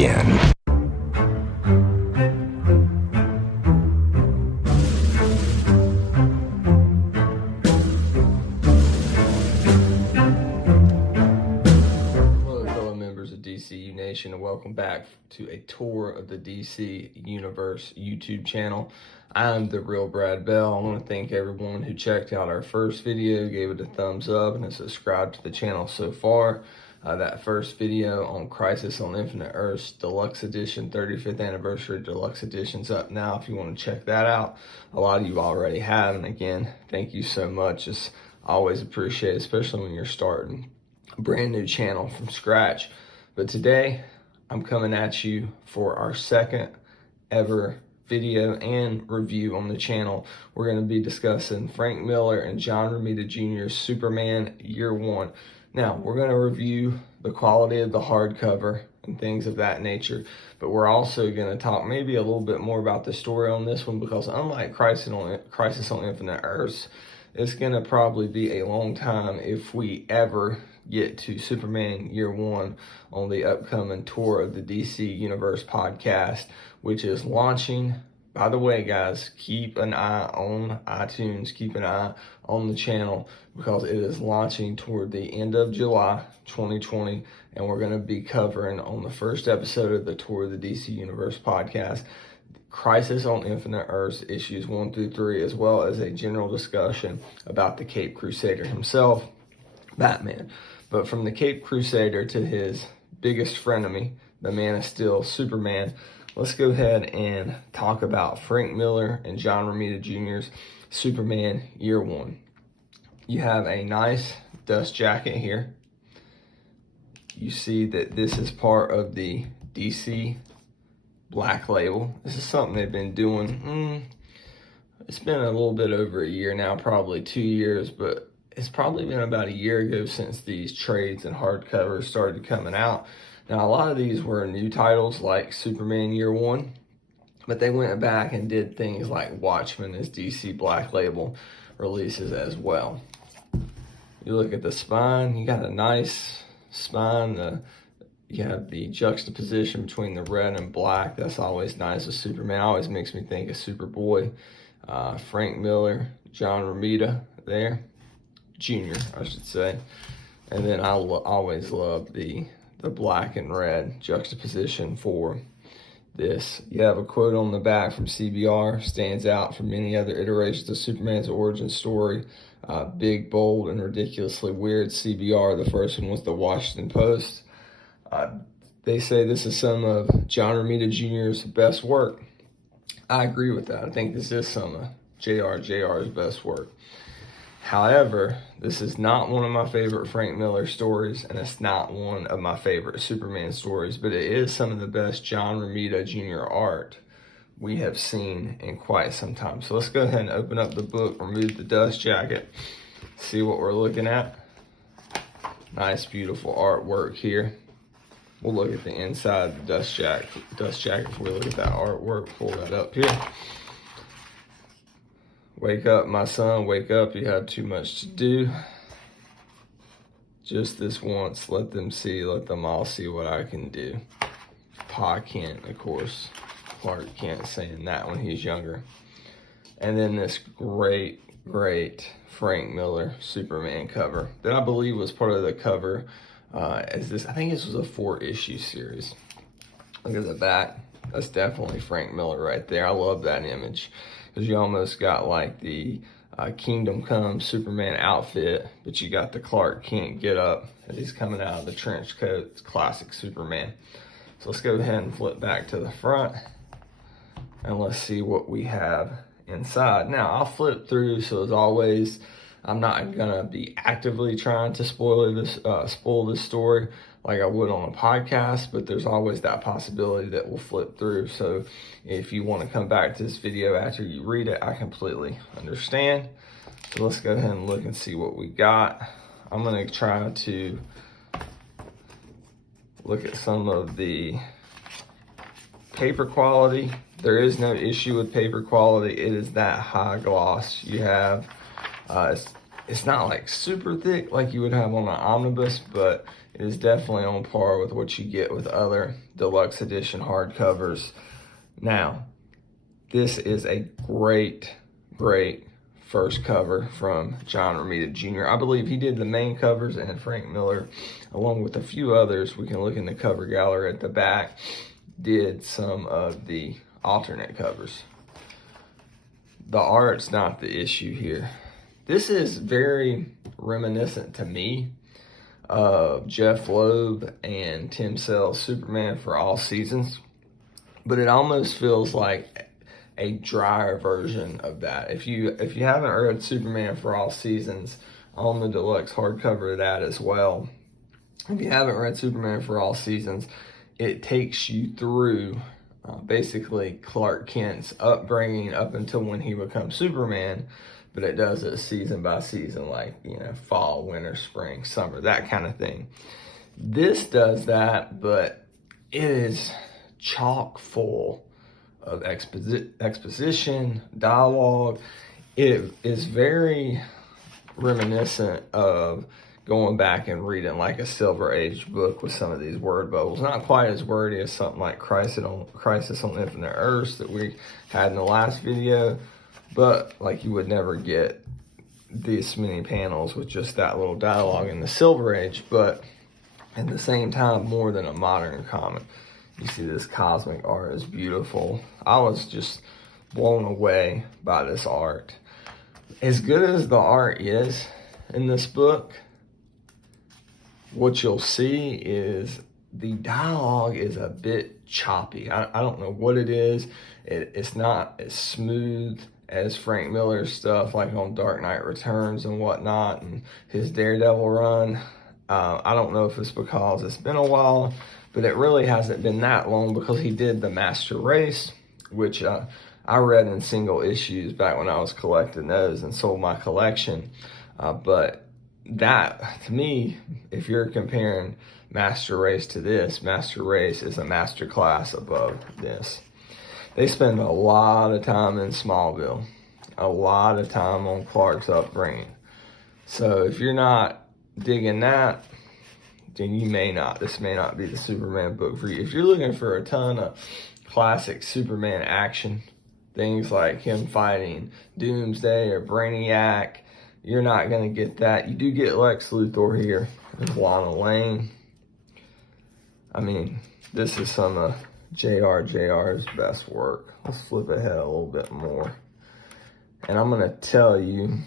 begin. DCU Nation, and welcome back to a tour of the DC Universe YouTube channel. I'm the real Brad Bell. I want to thank everyone who checked out our first video, gave it a thumbs up, and has subscribed to the channel so far. That first video on Crisis on Infinite Earths Deluxe Edition, 35th Anniversary Deluxe Edition's up now if you want to check that out. A lot of you already have, and again, thank you so much. It's always appreciated, especially when you're starting a brand new channel from scratch. But today, I'm coming at you for our second ever video and review on the channel. We're going to be discussing Frank Miller and John Romita Jr.'s Superman Year One. Now, we're going to review the quality of the hardcover and things of that nature, but we're also going to talk maybe a little bit more about the story on this one, because unlike Crisis on Infinite Earths, it's going to probably be a long time if we ever get to Superman Year One on the upcoming tour of the DC Universe podcast, which is launching. By the way, guys, keep an eye on iTunes, keep an eye on the channel, because it is launching toward the end of July 2020, and we're going to be covering on the first episode of the tour of the DC Universe podcast Crisis on Infinite Earths issues 1 through 3, as well as a general discussion about the Caped Crusader himself, Batman. But from the Caped Crusader to his biggest frenemy, the Man of Steel, Superman, let's go ahead and talk about Frank Miller and John Romita Jr.'s Superman Year One. You have a nice dust jacket here. You see that this is part of the DC Black Label. This is something they've been doing. It's been a little bit over a year now, probably 2 years, but it's probably been about a year ago since these trades and hardcovers started coming out. Now, a lot of these were new titles like Superman Year One, but they went back and did things like Watchmen as DC Black Label releases as well. You look at the spine, you got a nice spine. You have the juxtaposition between the red and black. That's always nice with Superman. Always makes me think of Superboy. Frank Miller, John Romita there. Jr., I should say. And then I always love the black and red juxtaposition for this. You have a quote on the back from CBR, stands out from many other iterations of Superman's origin story. Big, bold, and ridiculously weird. CBR, the first one was the Washington Post. They say this is some of John Romita Jr.'s best work. I agree with that. I think this is some of JR's best work. However, this is not one of my favorite Frank Miller stories, and it's not one of my favorite Superman stories, but it is some of the best John Romita Jr. art we have seen in quite some time. So let's go ahead and open up the book, remove the dust jacket, see what we're looking at. Nice, beautiful artwork here. We'll look at the inside of the dust jacket before we look at that artwork. Pull that up here. Wake up, my son, wake up. You have too much to do. Just this once. Let them all see what I can do. Pa Kent, of course. Clark Kent saying that when he's younger. And then this great Frank Miller Superman cover that I believe was part of the cover. I think this was a 4-issue series. Look at the back. That's definitely Frank Miller right there. I love that image, because you almost got like the Kingdom Come Superman outfit, but you got the Clark Kent get up as he's coming out of the trench coat. It's classic Superman. So let's go ahead and flip back to the front, and let's see what we have inside. Now, I'll flip through, so as always, I'm not gonna be actively trying to spoil this story like I would on a podcast, but there's always that possibility that we'll flip through. So if you want to come back to this video after you read it, I completely understand. So let's go ahead and look and see what we got. I'm gonna try to look at some of the paper quality. There is no issue with paper quality. It is that high gloss. You have it's not like super thick like you would have on an omnibus, but It is definitely on par with what you get with other deluxe edition hardcovers. Now, this is a great first cover from John Romita Jr. I believe he did the main covers, and Frank Miller, along with a few others, we can look in the cover gallery at the back, did some of the alternate covers. The art's not the issue here. This is very reminiscent to me of Jeff Loeb and Tim Sale's Superman for All Seasons, but it almost feels like a drier version of that. If you haven't read Superman for All Seasons, on the deluxe hardcover of that as well. If you haven't read Superman for All Seasons, it takes you through basically Clark Kent's upbringing up until when he becomes Superman, but it does it season by season, like, you know, fall, winter, spring, summer, that kind of thing. This does that, but it is chock full of exposition, dialogue. It is very reminiscent of going back and reading like a Silver Age book with some of these word bubbles. Not quite as wordy as something like Crisis on Infinite Earths that we had in the last video, but like you would never get this many panels with just that little dialogue in the Silver Age, but at the same time more than a modern comic. You see this cosmic art is beautiful. I was just blown away by this art. As good as the art is in this book, what you'll see is the dialogue is a bit choppy. I don't know what it is. It's not as smooth as Frank Miller's stuff, like on Dark Knight Returns and whatnot, and his Daredevil run. I don't know if it's because it's been a while, but it really hasn't been that long, because he did the Master Race, which I read in single issues back when I was collecting those and sold my collection. But that, to me, if you're comparing Master Race to this, Master Race is a master class above this. They spend a lot of time in Smallville, a lot of time on Clark's upbringing. So if you're not digging that, then this may not be the Superman book for you. If you're looking for a ton of classic Superman action, things like him fighting Doomsday or Brainiac, you're not going to get that. You do get Lex Luthor here with Lana Lane. I mean, this is some of JR's best work. Let's flip ahead a little bit more. And I'm going to tell you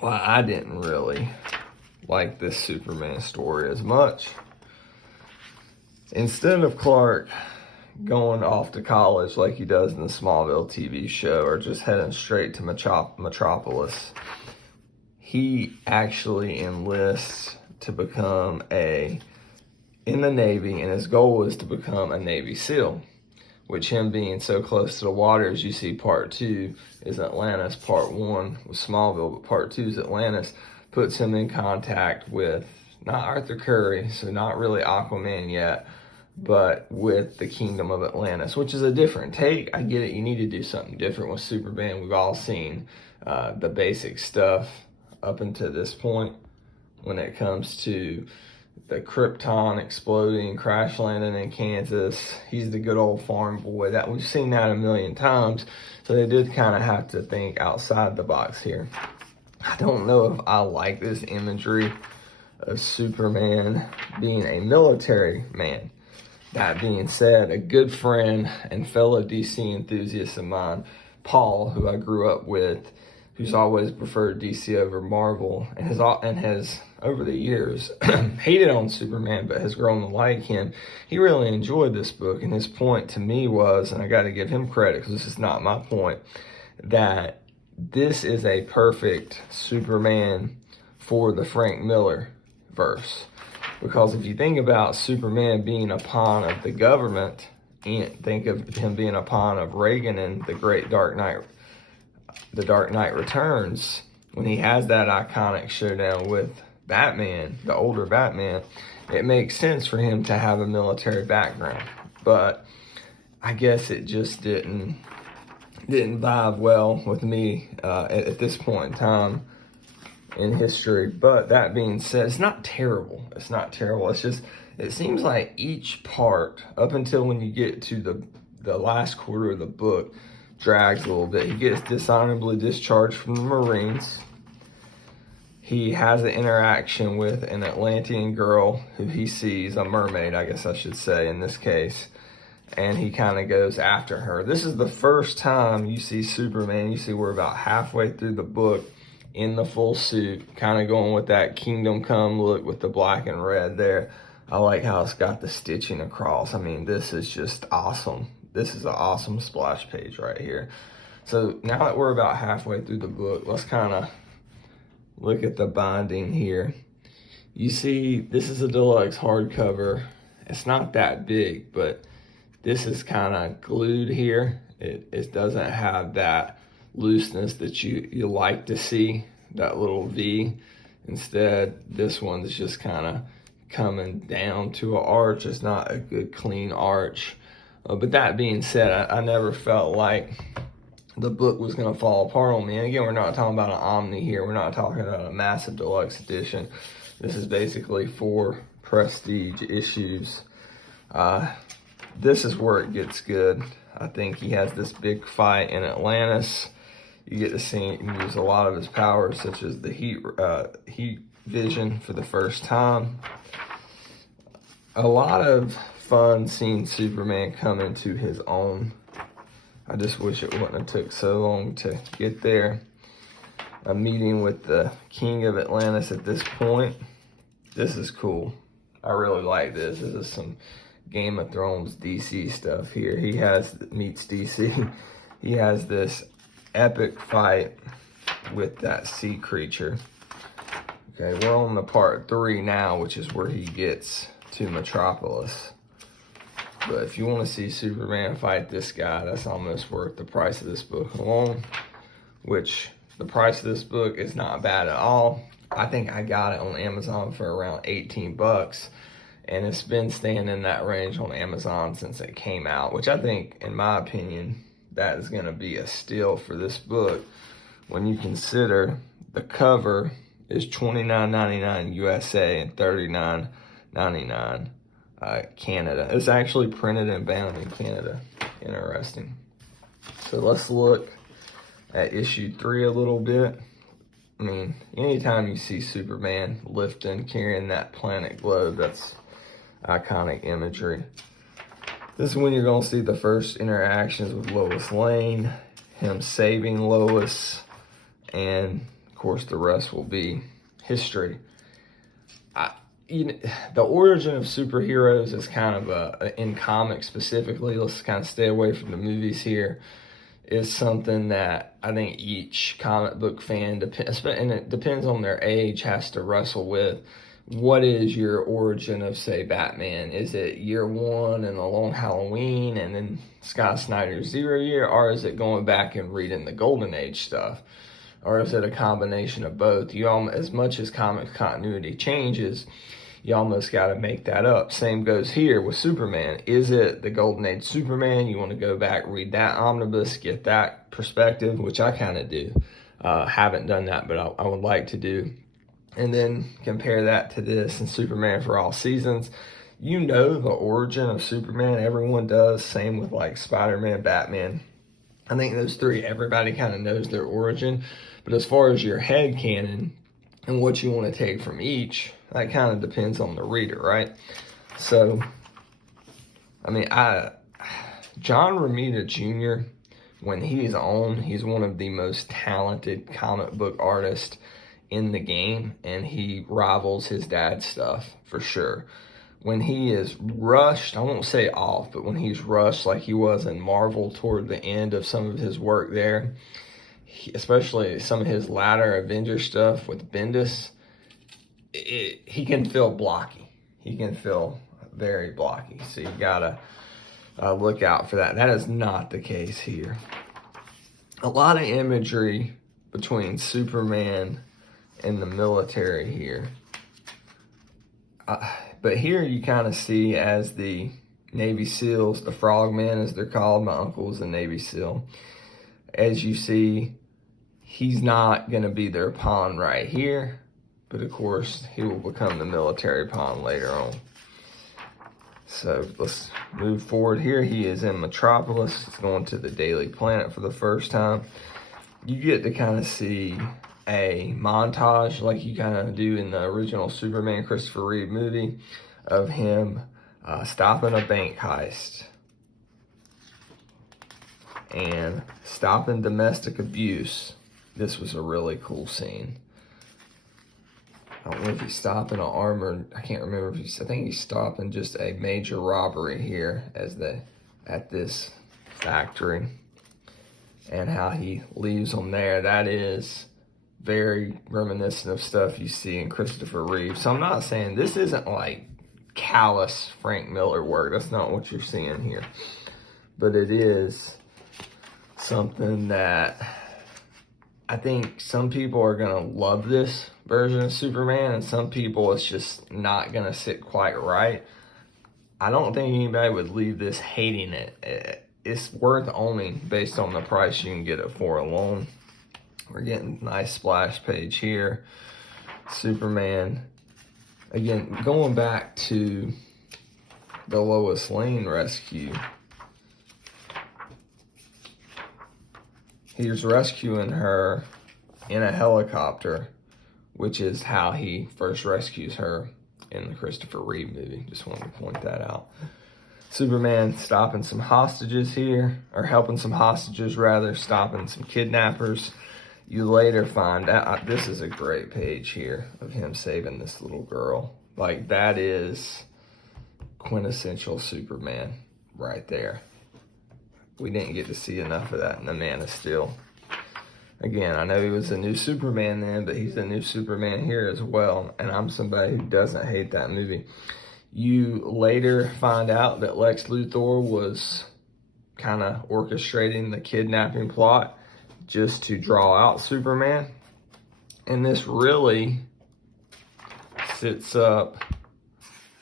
why I didn't really like this Superman story as much. Instead of Clark going off to college like he does in the Smallville TV show, or just heading straight to Metropolis, he actually enlists to become in the Navy, and his goal is to become a Navy SEAL, which, him being so close to the water, as you see, part 2 is Atlantis, part 1 was Smallville, but part 2 is Atlantis, puts him in contact with, not Arthur Curry, so not really Aquaman yet, but with the Kingdom of Atlantis, which is a different take. I get it, you need to do something different with Superman. We've all seen the basic stuff up until this point when it comes to the Krypton exploding, crash landing in Kansas. He's the good old farm boy. That we've seen that a million times, so they did kind of have to think outside the box here. I don't know if I like this imagery of Superman being a military man. That being said, a good friend and fellow DC enthusiast of mine, Paul, who I grew up with, who's always preferred DC over Marvel, and has over the years hated on Superman, but has grown to like him. He really enjoyed this book, and his point to me was, and I got to give him credit because this is not my point, that this is a perfect Superman for the Frank Miller verse. Because if you think about Superman being a pawn of the government, and think of him being a pawn of Reagan in the great Dark Knight Returns, when he has that iconic showdown with Batman, the older Batman, it makes sense for him to have a military background. But I guess it just didn't vibe well with me at this point in time. in history. But that being said, it's not terrible. It's not terrible. It's just, it seems like each part, up until when you get to the last quarter of the book, drags a little bit. He gets dishonorably discharged from the Marines. He has an interaction with an Atlantean girl who he sees, a mermaid, I guess I should say in this case, and he kind of goes after her. This is the first time you see Superman. You see we're about halfway through the book in the full suit, kind of going with that Kingdom Come look with the black and red there. I like how it's got the stitching across. I mean, this is just awesome. This is an awesome splash page right here. So now that we're about halfway through the book, let's kind of look at the binding here. You see, this is a deluxe hardcover. It's not that big, but this is kind of glued here. It doesn't have that looseness that you like to see, that little V. Instead, this one's just kind of coming down to an arch. It's not a good clean arch. But that being said, I never felt like the book was going to fall apart on me. And again, we're not talking about an Omni here. We're not talking about a massive deluxe edition. This is basically 4 prestige issues. This is where it gets good. I think he has this big fight in Atlantis. You get to see him use a lot of his powers, such as the heat vision for the first time. A lot of fun seeing Superman come into his own. I just wish it wouldn't have took so long to get there. A meeting with the King of Atlantis at this point. This is cool. I really like this. This is some Game of Thrones DC stuff here. He meets DC. He has this epic fight with that sea creature. Okay, we're on the part 3 now, which is where he gets to Metropolis. But if you want to see Superman fight this guy, that's almost worth the price of this book alone, which the price of this book is not bad at all. I think I got it on Amazon for around 18 bucks, and it's been staying in that range on Amazon since it came out, which I think, in my opinion, that is going to be a steal for this book when you consider the cover is $29.99 USA and $39.99 Canada. It's actually printed and bound in Canada. Interesting. So let's look at issue 3 a little bit. I mean, anytime you see Superman lifting, carrying that planet globe, that's iconic imagery. This is when you're going to see the first interactions with Lois Lane, him saving Lois, and of course the rest will be history. The origin of superheroes is kind of in comics specifically, let's kind of stay away from the movies here, is something that I think each comic book fan, and it depends on their age, has to wrestle with. What is your origin of, say, Batman? Is it year 1 and a long Halloween and then Scott Snyder's 0 year? Or is it going back and reading the Golden Age stuff? Or is it a combination of both? As much as comic continuity changes, you almost got to make that up. Same goes here with Superman. Is it the Golden Age Superman? You want to go back, read that omnibus, get that perspective, which I kind of do. Haven't done that, but I would like to do. And then compare that to this and Superman for All Seasons. You know the origin of Superman. Everyone does. Same with like Spider-Man, Batman. I think those 3, everybody kind of knows their origin. But as far as your head canon and what you want to take from each, that kind of depends on the reader, right? So, I mean, John Romita Jr., when he's one of the most talented comic book artists in the game, and he rivals his dad's stuff for sure. When he is rushed, I won't say off, but when he's rushed like he was in Marvel toward the end of some of his work there, especially some of his latter Avenger stuff with Bendis, he can feel blocky. He can feel very blocky. So you gotta look out for that. That is not the case here. A lot of imagery between Superman and the military here. But here you kind of see as the Navy SEALs, the Frogmen as they're called. My uncle was a Navy SEAL. As you see, he's not going to be their pawn right here, but of course he will become the military pawn later on. So let's move forward here. He is in Metropolis. He's going to the Daily Planet for the first time. You get to kind of see a montage like you kind of do in the original Superman Christopher Reeve movie of him stopping a bank heist and stopping domestic abuse. This was a really cool scene. I don't know if he's stopping an armored, I can't remember if he's, I think he's stopping just a major robbery here at this factory, and how he leaves them there. That is very reminiscent of stuff you see in Christopher Reeve. So I'm not saying this isn't like callous Frank Miller work. That's not what you're seeing here. But it is something that I think some people are going to love this version of Superman, and some people it's just not going to sit quite right. I don't think anybody would leave this hating it. It's worth owning based on the price you can get it for alone. We're getting a nice splash page here. Superman, again, going back to the Lois Lane rescue. He's rescuing her in a helicopter, which is how he first rescues her in the Christopher Reeve movie. Just wanted to point that out. Superman stopping some hostages here, or helping some hostages rather, stopping some kidnappers. You later find out, this is a great page here of him saving this little girl. Like, that is quintessential Superman right there. We didn't get to see enough of that in the Man of Steel. Again, I know he was a new Superman then, but he's a new Superman here as well. And I'm somebody who doesn't hate that movie. You later find out that Lex Luthor was kind of orchestrating the kidnapping plot just to draw out Superman. And this really sets up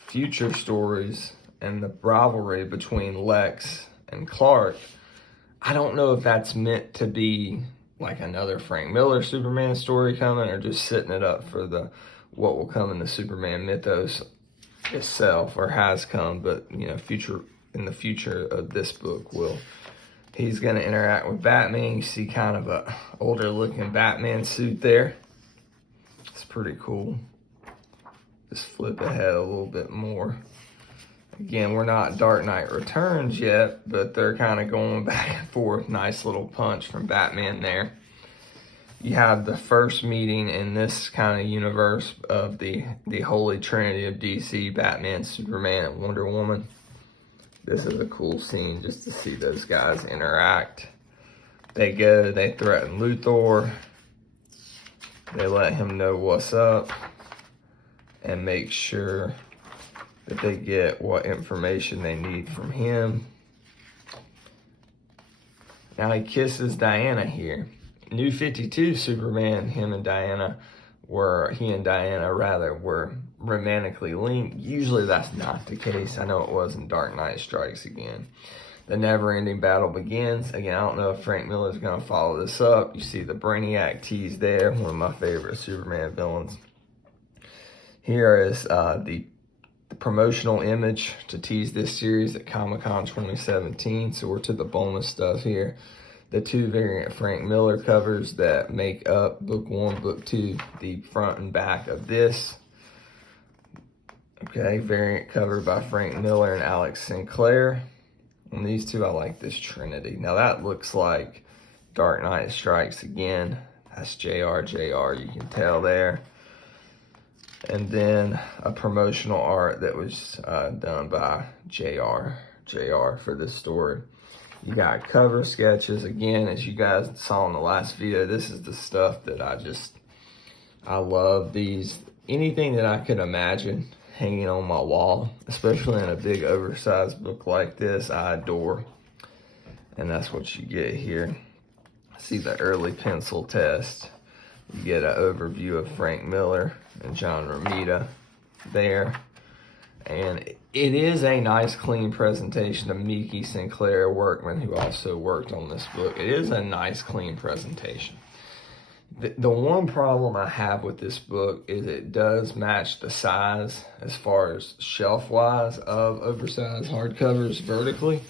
future stories and the rivalry between Lex and Clark. I don't know if that's meant to be like another Frank Miller Superman story coming, or just setting it up for the what will come in the Superman mythos itself, or has come, but you know, in the future of this book he's going to interact with Batman. You see kind of a older looking Batman suit there. It's pretty cool. Just flip ahead a little bit more. Again, we're not Dark Knight Returns yet, but they're kind of going back and forth. Nice little punch from Batman there. You have the first meeting in this kind of universe of the Holy Trinity of DC, Batman, Superman, and Wonder Woman. This is a cool scene just to see those guys interact. They threaten Luthor. They let him know what's up and make sure that they get what information they need from him. Now he kisses Diana here. New 52 Superman, he and Diana were romantically linked. Usually that's not the case. I know it was in Dark Knight Strikes Again. The never-ending battle begins. Again, I don't know if Frank Miller is going to follow this up. You see the Brainiac tease there, one of my favorite Superman villains. Here is the promotional image to tease this series at Comic-Con 2017. So we're to the bonus stuff here. The two variant Frank Miller covers that make up book 1, book 2, the front and back of this. Okay, variant cover by Frank Miller and Alex Sinclair. And these two, I like this trinity. Now that looks like Dark Knight Strikes Again. That's JR, you can tell there. And then a promotional art that was done by JR for this story. You got cover sketches. Again, as you guys saw in the last video, this is the stuff that I love these. Anything that I could imagine hanging on my wall, especially in a big oversized book like this, I adore. And that's what you get here. See the early pencil test. You get an overview of Frank Miller and John Romita there. And it is a nice, clean presentation of Miki Sinclair Workman, who also worked on this book. It is a nice, clean presentation. The one problem I have with this book is it does match the size as far as shelf-wise of oversized hardcovers vertically.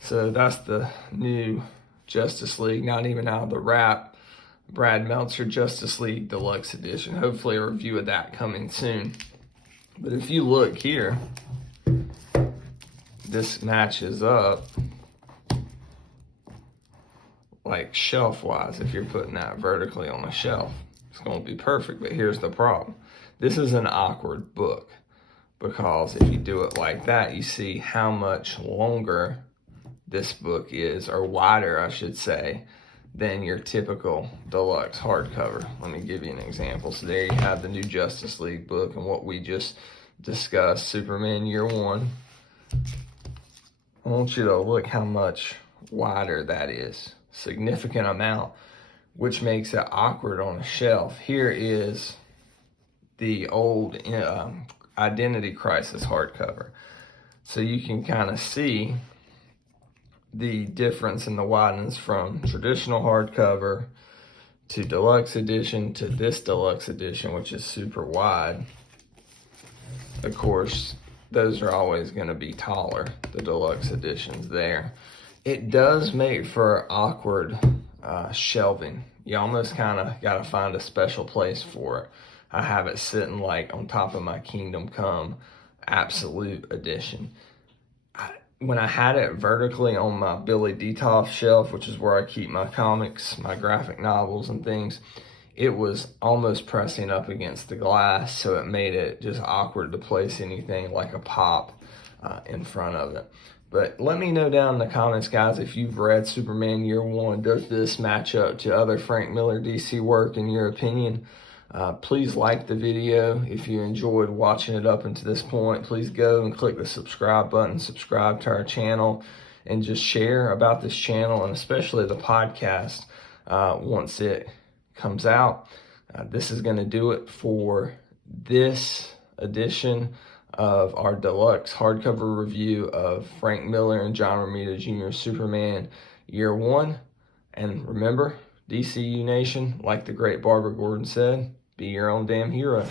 So that's the new Justice League, not even out of the wrap, Brad Meltzer Justice League Deluxe Edition. Hopefully a review of that coming soon. But if you look here, this matches up like shelf-wise. If you're putting that vertically on a shelf, it's going to be perfect. But here's the problem. This is an awkward book because if you do it like that, you see how much longer this book is, or wider, I should say, than your typical deluxe hardcover. Let me give you an example. So there you have the new Justice League book and what we just discussed, Superman Year One. I want you to look how much wider that is. Significant amount, which makes it awkward on a shelf. Here is the old Identity Crisis hardcover. So you can kind of see the difference in the wideness from traditional hardcover to deluxe edition to this deluxe edition, which is super wide. Of course, those are always going to be taller, the deluxe editions there. It does make for awkward shelving. You almost kind of got to find a special place for it. I have it sitting like on top of my Kingdom Come Absolute Edition. When I had it vertically on my Billy Detoff shelf, which is where I keep my comics, my graphic novels and things, it was almost pressing up against the glass, so it made it just awkward to place anything like a pop in front of it. But let me know down in the comments, guys, if you've read Superman Year One. Does this match up to other Frank Miller DC work in your opinion? Please like the video. If you enjoyed watching it up until this point, please go and click the subscribe button, subscribe to our channel, and just share about this channel, and especially the podcast once it comes out. This is going to do it for this edition of our deluxe hardcover review of Frank Miller and John Romita Jr. Superman Year One. And remember, DCU Nation, like the great Barbara Gordon said, be your own damn hero.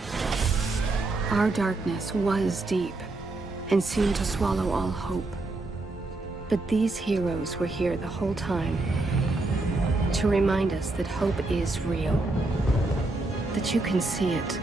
Our darkness was deep and seemed to swallow all hope. But these heroes were here the whole time to remind us that hope is real, that you can see it